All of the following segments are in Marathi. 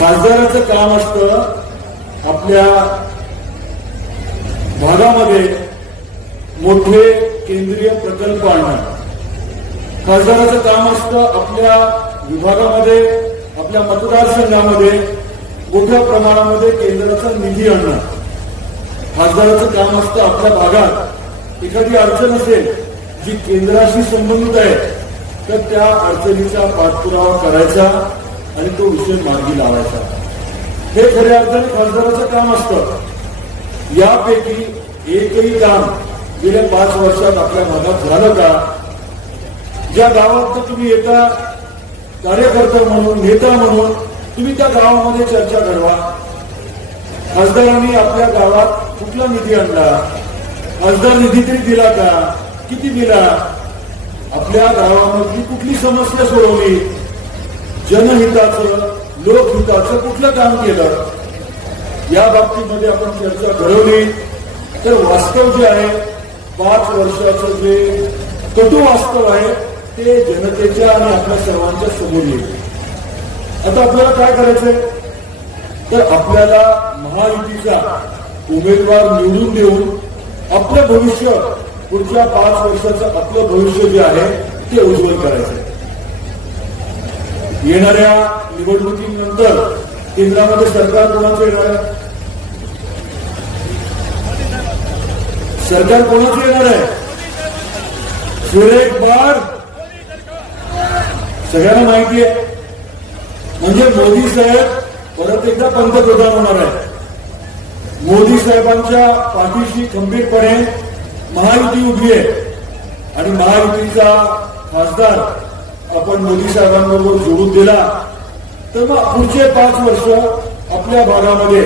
खासदाराचं काम असतं. आपल्या भागामध्ये मोठे केंद्रीय प्रकल्प आणणं. खासदाराचं काम असतं आपल्या विभागामध्ये आपल्या मतदारसंघामध्ये मोठ्या प्रमाणामध्ये केंद्राचा निधी आणणं. खासदाराचं काम असतं आपल्या भागात. एखादी अडचण असेल जी केंद्राशी संबंधित आहे तर त्या अडचणीचा पाठपुरावा करायचा. आणि तो विषय मार्गी लावायचा. हे खऱ्या अर्थाने खासदाराचं काम असतं. यापैकी एकही काम गेल्या पाच वर्षात आपल्या भागात झालं का? ज्या गावात तर तुम्ही एका कार्यकर्ता म्हणून नेता म्हणून तुम्ही त्या गावामध्ये चर्चा घडवा. खासदारांनी आपल्या गावात कुठला निधी आणला? खासदार निधी तरी दिला का? किती दिला? आपल्या गावामधली कुठली समस्या सोडवली? जनहिताचं लोकहिताचं कुठलं काम केलं या बाबतीमध्ये आपण चर्चा घडवली. तर वास्तव जे आहे पाच वर्षाचं जे कटू वास्तव आहे ते जनतेच्या आणि आपल्या सर्वांच्या समोर येईल. आता आपल्याला काय करायचंय? तर आपल्याला महायुतीचा उमेदवार निवडून देऊन आपलं भविष्य पुढच्या पाच वर्षाचं आपलं भविष्य जे आहे ते उज्ज्वल करायचं येणाऱ्या निवडणुकीनंतर केंद्रामध्ये सरकार कोणाचं येणार आहे? सरकार कोणाचं येणार आहे? सुरेख बाळ? सगळ्यांना माहिती आहे. म्हणजे मोदी साहेब परत एकदा पंतप्रधान होणार आहे मोदी साहेबांच्या पाठीशी खंबीरपणे महायुती उभी आहे. आणि महायुतीचा खासदार आपण मोदी साहेबांबरोबर जोडून दिला तर मग पुढचे पाच वर्ष आपल्या भागामध्ये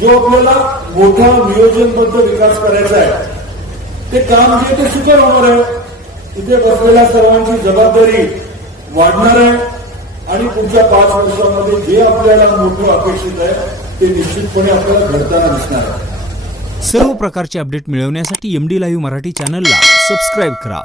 जो आपल्याला मोठा नियोजनबद्ध विकास करायचा आहे ते काम जे ते सुकर होणार आहे. तिथे बसलेल्या सर्वांची जबाबदारी वाढणार आहे आणि पुढच्या पाच वर्षामध्ये जे आपल्याला मोठं अपेक्षित आहे ते निश्चितपणे आपल्याला घडताना दिसणार आहे. सर्व प्रकारचे अपडेट मिळवण्यासाठी एम डी लाईव्ह मराठी चॅनलला सबस्क्राईब करा.